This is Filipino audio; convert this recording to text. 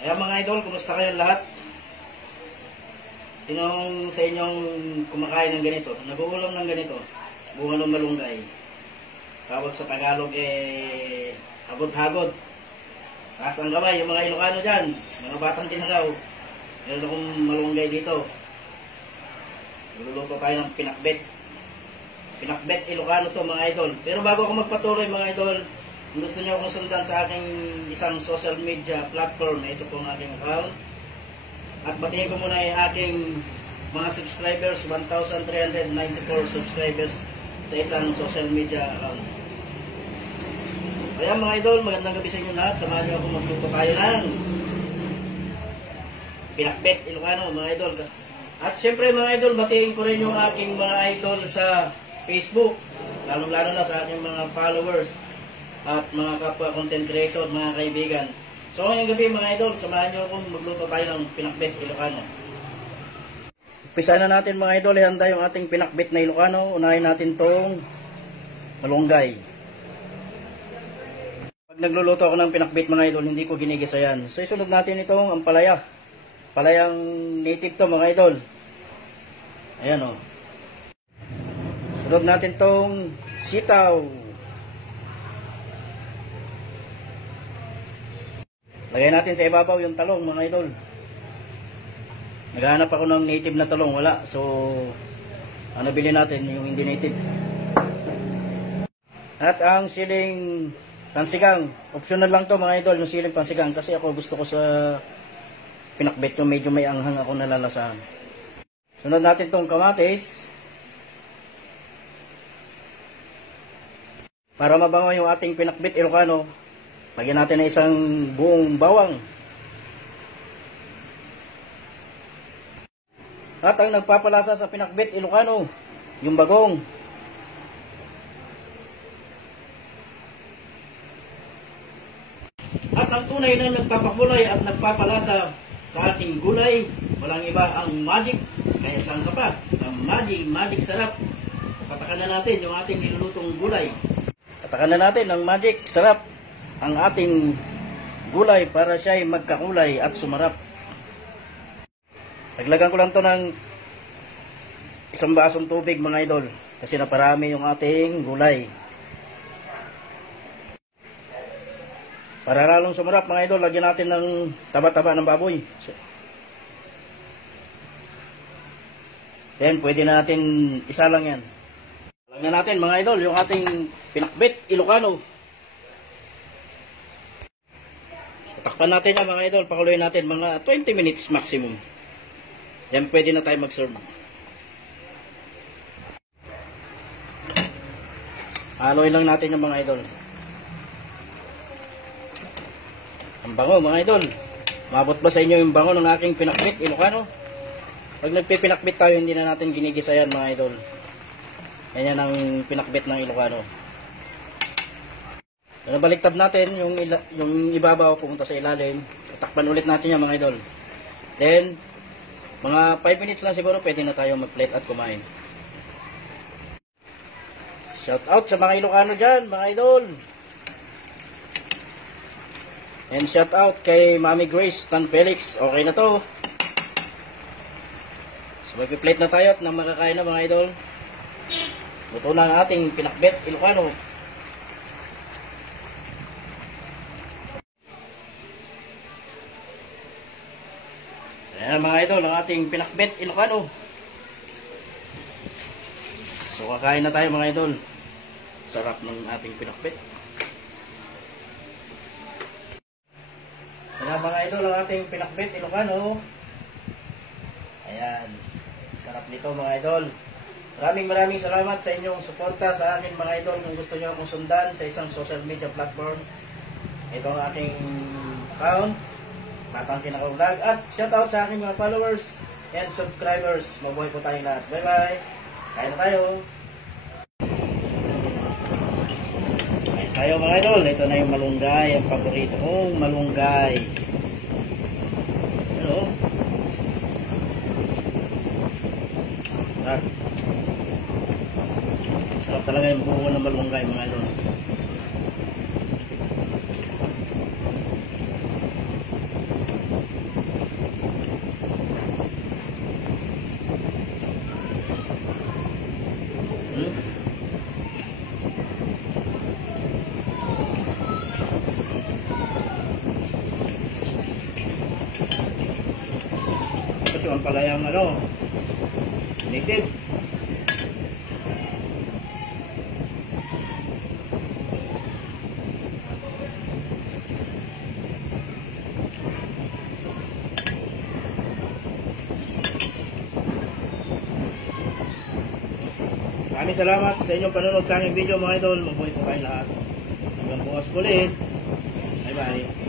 Kaya mga idol, kumusta kayong lahat? Sinong sa inyong kumakain ng ganito? Nag-uulam ng ganito? Bunga ng malunggay. Tawag sa Tagalog hagod-hagod. Taas ang kamay, yung mga Ilocano dyan, mga batang tinagaw. Meron akong malunggay dito. Niluluto tayo ng pinakbet. Pinakbet Ilocano to mga idol. Pero bago ako magpatuloy mga idol, kung gusto niyo akong sundan sa aking isang social media platform, ito po ang aking account. At batiin ko muna yung aking mga subscribers, 1,394 subscribers sa isang social media account. Kaya mga idol, magandang gabi sa inyo lahat. Samahan niyo ako magluto tayo ng pinakbet Ilocano mga idol. At syempre mga idol, batiin ko rin yung aking mga idol sa Facebook, lalong-lalo na sa aking mga followers at mga kapwa content creator, mga kaibigan. So ngayong gabi mga idol, samahan nyo akong magluto tayo ng pinakbet Ilocano. Umpisa na natin mga idol, ihanda yung ating pinakbet na Ilocano. Unahin natin tong malunggay. Pag nagluluto ako ng pinakbet mga idol, hindi ko ginigisa yan. So isunod natin itong ampalaya. Palayang native to mga idol. Ayan o. Sunod natin tong sitaw. Lagay natin sa ibabaw yung talong mga idol. Naghahanap ako ng native na talong, wala. So, ano bilhin natin yung hindi native. At ang siling pansigang. Optional lang to mga idol, yung siling pansigang. Kasi ako gusto ko sa pinakbet yung medyo may anghang ako nalalasahan. Sunod natin tong kamatis. Para mabango yung ating pinakbet Ilocano, lagyan natin na isang buong bawang. At ang nagpapalasa sa pinakbet Ilocano, yung bagong. At ang tunay na nagpapakulay at nagpapalasa sa ating gulay, walang iba ang magic. Kaya saan ka pa? Sa magic sarap. Patakan na natin yung ating nilulutong gulay. Patakan na natin ng magic sarap ang ating gulay para siya'y magkakulay at sumarap. Naglagan ko lang to ng isang basong tubig mga idol kasi naparami yung ating gulay. Para lalong sumarap mga idol, lagyan natin ng taba-taba ng baboy. Then pwede na natin isa lang yan. Lagyan natin mga idol yung ating pinakbet Ilocano. Takpan natin yan mga idol, pakuluin natin mga 20 minutes maximum. Yan pwede na tayo mag-serve. Haluin lang natin yung mga idol. Ang bango mga idol. Mabot ba sa inyo yung bango ng aking pinakbet Ilocano? Pag nagpipinakbet tayo, hindi na natin ginigisa yan mga idol. Yan ang pinakbet ng Ilocano. Nabaliktad natin yung ibabaw pumunta sa ilalim. Takpan ulit natin yan mga idol. Then, mga 5 minutes lang siguro pwede na tayo mag-plate at kumain. Shout out sa mga Ilocano dyan mga idol. And shout out kay Mami Grace Tan Felix. Okay na to. So mag-plate na tayo at nang makakain na mga idol. Luto na ang ating pinakbet Ilocano. Ayan mga idol, ang ating pinakbet Ilocano. So kakain na tayo mga idol. Sarap ng ating pinakbet. Ayan mga idol, ang ating pinakbet Ilocano. Ayan. Sarap nito mga idol. Maraming salamat sa inyong suporta sa akin mga idol. Kung gusto nyo akong sundan sa isang social media platform, ito ang aking account, Batang Tinakaw Vlog. At shoutout sa aking mga followers and subscribers. Mabuhay po tayong lahat. Bye bye. Kain na tayo. Kain tayo mga idol. Ito na yung malunggay. Ang paborito kong malunggay. Hello. Sarap talaga yung buo ng malunggay mga idol. ang palayang native. Maraming salamat sa inyong panonood sa aming video mga idol. Mabuhay po kayo lahat. Hanggang bukas ulit. Bye bye.